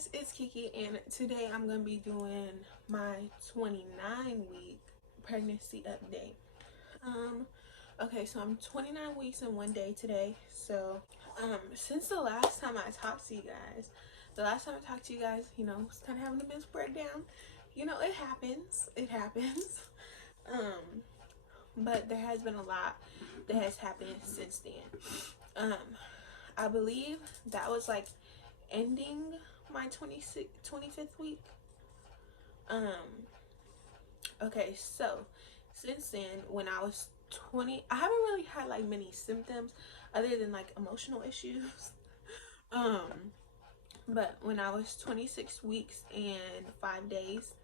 guys, it's Kiki, and today I'm gonna be doing my 29-week pregnancy update. Okay, so I'm 29 weeks and 1 day today. So since the last time I talked to you guys, was kind of having a mental breakdown. It happens. um but there has been a lot that has happened since then. I believe that was like ending my 25th week. Okay, so since then, when I was 20, I haven't really had like many symptoms other than like emotional issues. But when I was 26 weeks and 5 days,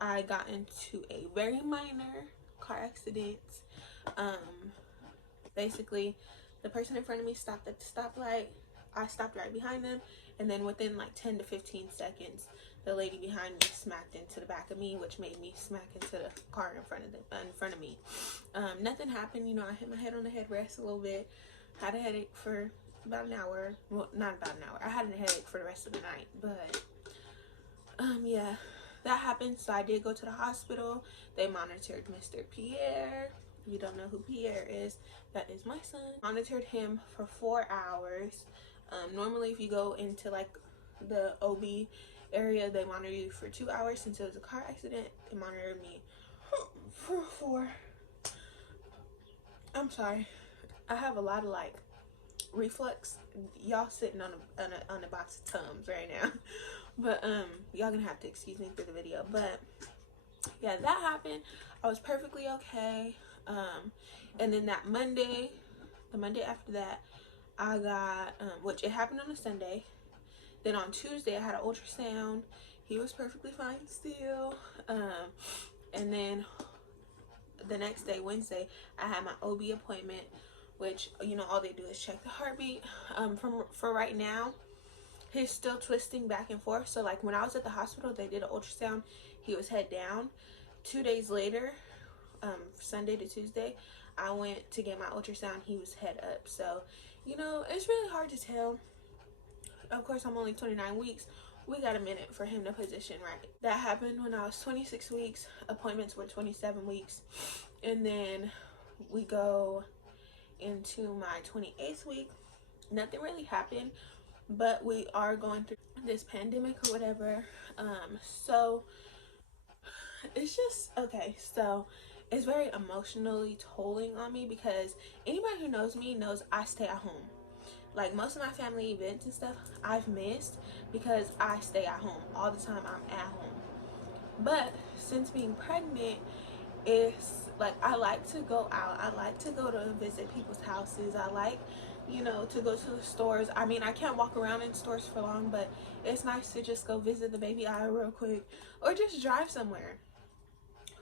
I got into a very minor car accident. Basically, the person in front of me stopped at the stoplight. I stopped right behind them, and then within like 10 to 15 seconds, the lady behind me smacked into the back of me, which made me smack into the car in front of me. Nothing happened. I hit my head on the headrest a little bit. Had a headache for about an hour. Well, not about an hour. I had a headache for the rest of the night, but yeah, that happened. So I did go to the hospital. They monitored Mr. Pierre. If you don't know who Pierre is, that is my son. Monitored him for 4 hours. Normally, if you go into like the OB area, they monitor you for 2 hours. Since it was a car accident, they monitored me for 4. I'm sorry, I have a lot of like reflux. Y'all sitting on a box of Tums right now. But y'all gonna have to excuse me through the video. But yeah, that happened. I was perfectly okay. And then that Monday, the Monday after that, I got which it happened on a Sunday. Then on Tuesday I had an ultrasound. He was perfectly fine still. And then the next day, Wednesday, I had my OB appointment, which all they do is check the heartbeat. For right now, he's still twisting back and forth. So like when I was at the hospital, they did an ultrasound. He was head down. 2 days later, Sunday to Tuesday, I went to get my ultrasound. He was head up. So it's really hard to tell. Of course, I'm only 29 weeks. We got a minute for him to position right. That happened when I was 26 weeks. Appointments were 27 weeks. And then we go into my 28th week. Nothing really happened, but we are going through this pandemic or whatever. So it's just okay. So it's very emotionally tolling on me because anybody who knows me knows I stay at home. Like most of my family events and stuff I've missed because I stay at home all the time. I'm at home. But since being pregnant, it's like I like to go out. I like to go to visit people's houses. I like to go to the stores. I mean, I can't walk around in stores for long, but it's nice to just go visit the baby aisle real quick or just drive somewhere.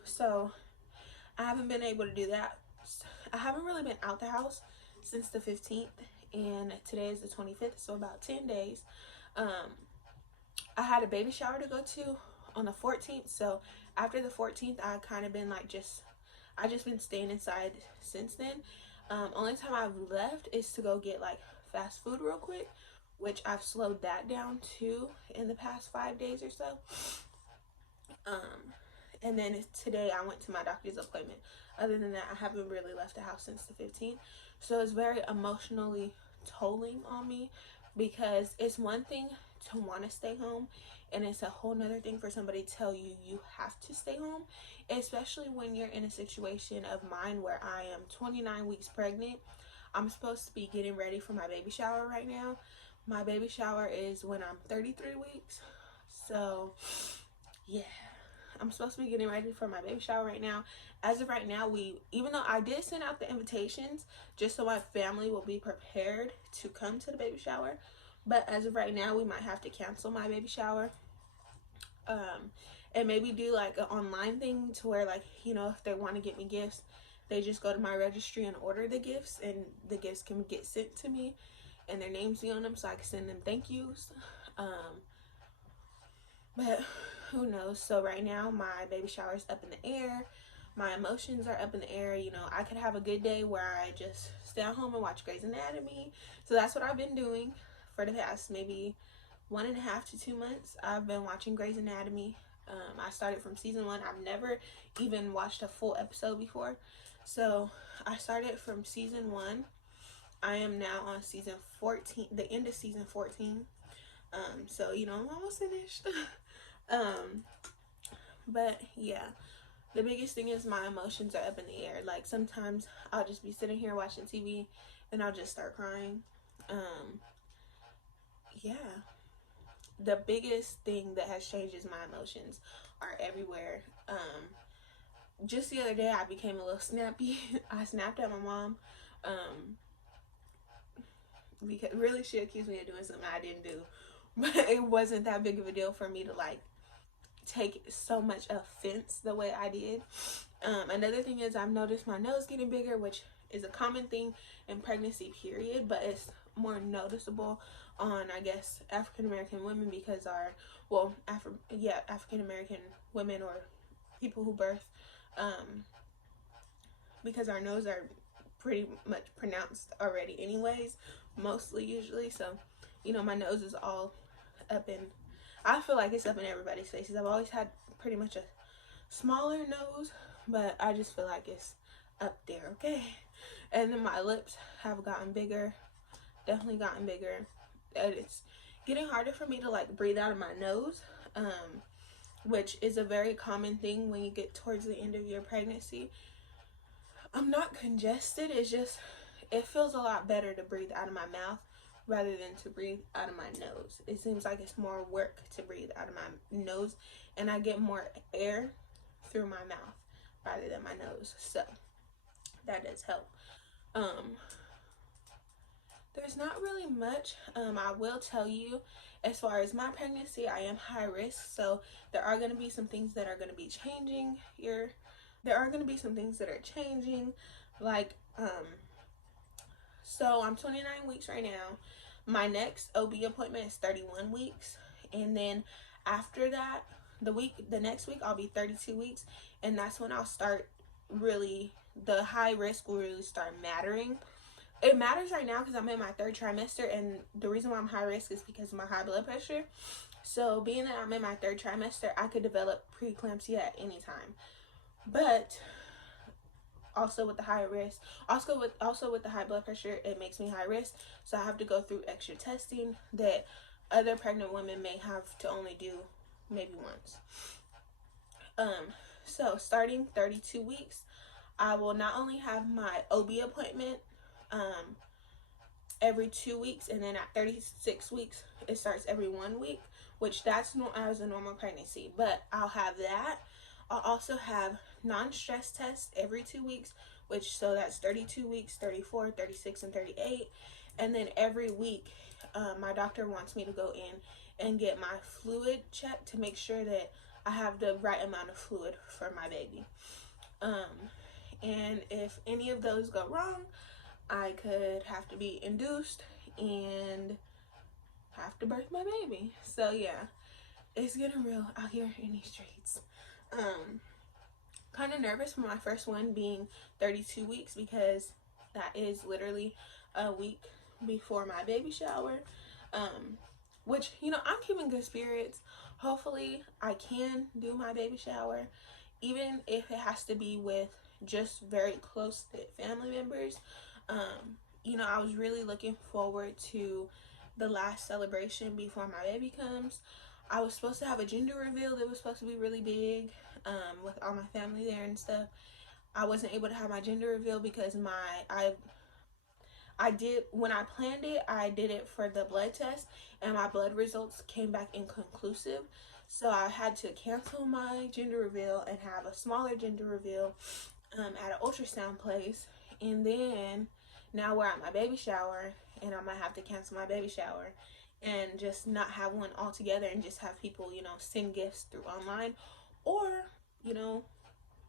So I haven't been able to do that. I haven't really been out the house since the 15th, and today is the 25th, so about 10 days. I had a baby shower to go to on the 14th, so after the 14th, I kind of been like I just been staying inside since then. Only time I've left is to go get like fast food real quick, which I've slowed that down too in the past 5 days or so. And then today I went to my doctor's appointment. Other than that, I haven't really left the house since the 15th. So it's very emotionally tolling on me because it's one thing to want to stay home, and it's a whole nother thing for somebody to tell you you have to stay home, especially when you're in a situation of mine where I am 29 weeks pregnant. I'm supposed to be getting ready for my baby shower right now. My baby shower is when I'm 33 weeks. So yeah, I'm supposed to be getting ready for my baby shower right now. As of right now, even though I did send out the invitations just so my family will be prepared to come to the baby shower, but as of right now, we might have to cancel my baby shower. And maybe do like an online thing to where like, if they want to get me gifts, they just go to my registry and order the gifts, and the gifts can get sent to me and their names be on them so I can send them thank yous. But who knows? So right now my baby shower is up in the air. My emotions are up in the air. I could have a good day where I just stay at home and watch Grey's Anatomy. So that's what I've been doing for the past maybe 1.5 to 2 months, I've been watching Grey's Anatomy. I started from season 1. I've never even watched a full episode before. So I started from season 1. I am now on season 14, the end of season 14. So, you know, I'm almost finished. um, but yeah, the biggest thing is my emotions are up in the air. Like, sometimes I'll just be sitting here watching TV and I'll just start crying. Yeah, the biggest thing that has changed is my emotions are everywhere. Just the other day I became a little snappy. I snapped at my mom. Because really she accused me of doing something I didn't do. But it wasn't that big of a deal for me to like take so much offense the way I did. Another thing is I've noticed my nose getting bigger, which is a common thing in pregnancy period, but it's more noticeable on, I guess, African American women because African American women or people who birth, because our nose are pretty much pronounced already anyways, mostly usually. So, you know, my nose is all up in, I feel like it's up in everybody's faces. I've always had pretty much a smaller nose, but I just feel like it's up there, okay? And then my lips have gotten bigger, definitely gotten bigger. And it's getting harder for me to like breathe out of my nose, which is a very common thing when you get towards the end of your pregnancy. I'm not congested, it's just, it feels a lot better to breathe out of my mouth rather than to breathe out of my nose. It seems like it's more work to breathe out of my nose, and I get more air through my mouth rather than my nose. So that does help. There's not really much. I will tell you, as far as my pregnancy, I am high risk, so there are going to be some things that are going to be changing here. There are going to be some things that are changing, like, so I'm 29 weeks right now. My next OB appointment is 31 weeks, and then after that, the next week I'll be 32 weeks, and that's when I'll start really, the high risk will really start mattering. It matters right now because I'm in my 3rd trimester, and the reason why I'm high risk is because of my high blood pressure. So being that I'm in my 3rd trimester, I could develop preeclampsia at any time. But also with the high risk, also with the high blood pressure, it makes me high risk. So I have to go through extra testing that other pregnant women may have to only do maybe once. So starting 32 weeks, I will not only have my OB appointment every 2 weeks, and then at 36 weeks it starts every 1 week, which that's as a normal pregnancy. But I'll have that. I'll also have non-stress tests every 2 weeks, which, so that's 32 weeks, 34, 36, and 38. And then every week, my doctor wants me to go in and get my fluid checked to make sure that I have the right amount of fluid for my baby. And if any of those go wrong, I could have to be induced and have to birth my baby. So yeah, it's getting real out here in these streets. Kind of nervous for my first one being 32 weeks because that is literally a week before my baby shower. Which, you know, I'm keeping good spirits. Hopefully I can do my baby shower, even if it has to be with just very close family members. You know, I was really looking forward to the last celebration before my baby comes. I was supposed to have a gender reveal that was supposed to be really big, with all my family there and stuff. I wasn't able to have my gender reveal because I did, when I planned it, I did it for the blood test, and my blood results came back inconclusive. So I had to cancel my gender reveal and have a smaller gender reveal at an ultrasound place. And then now we're at my baby shower, and I might have to cancel my baby shower and just not have one altogether and just have people, you know, send gifts through online, or, you know,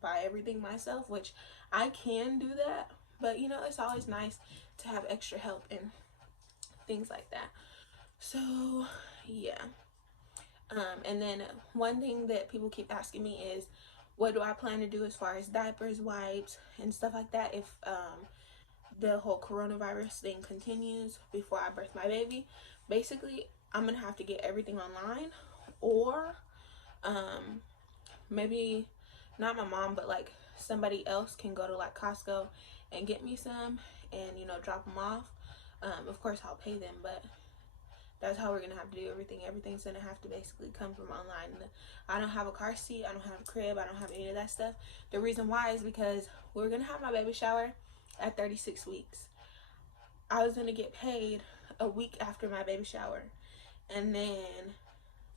buy everything myself, which I can do that. But, you know, it's always nice to have extra help and things like that. So, yeah. And then one thing that people keep asking me is, what do I plan to do as far as diapers, wipes, and stuff like that if the whole coronavirus thing continues before I birth my baby? Basically, I'm gonna have to get everything online, or maybe not my mom, but like somebody else can go to like Costco and get me some and, you know, drop them off. Of course I'll pay them, but that's how we're gonna have to do everything. Everything's gonna have to basically come from online. I don't have a car seat, I don't have a crib, I don't have any of that stuff. The reason why is because we're gonna have my baby shower at 36 weeks. I was gonna get paid a week after my baby shower, and then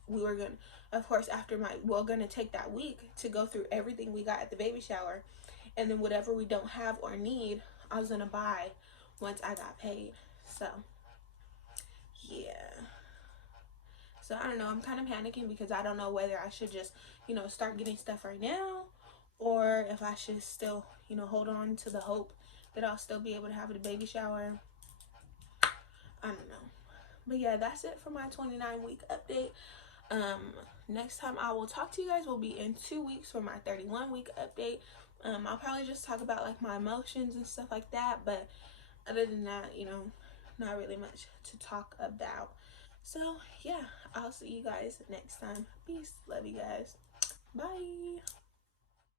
we were gonna, of course, after we're gonna take that week to go through everything we got at the baby shower, and then whatever we don't have or need, I was gonna buy once I got paid. So yeah, so I don't know, I'm kind of panicking because I don't know whether I should just, you know, start getting stuff right now, or if I should still, you know, hold on to the hope that I'll still be able to have the baby shower. I don't know. But yeah, that's it for my 29-week update. Next time I will talk to you guys will be in 2 weeks for my 31-week update. I'll probably just talk about like my emotions and stuff like that, but other than that, you know, not really much to talk about. So yeah, I'll see you guys next time. Peace. Love you guys. Bye.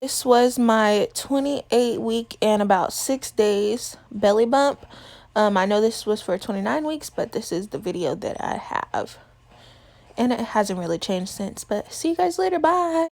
This was my 28-week and about 6 days belly bump. I know this was for 29 weeks, but this is the video that I have. And it hasn't really changed since. But see you guys later. Bye.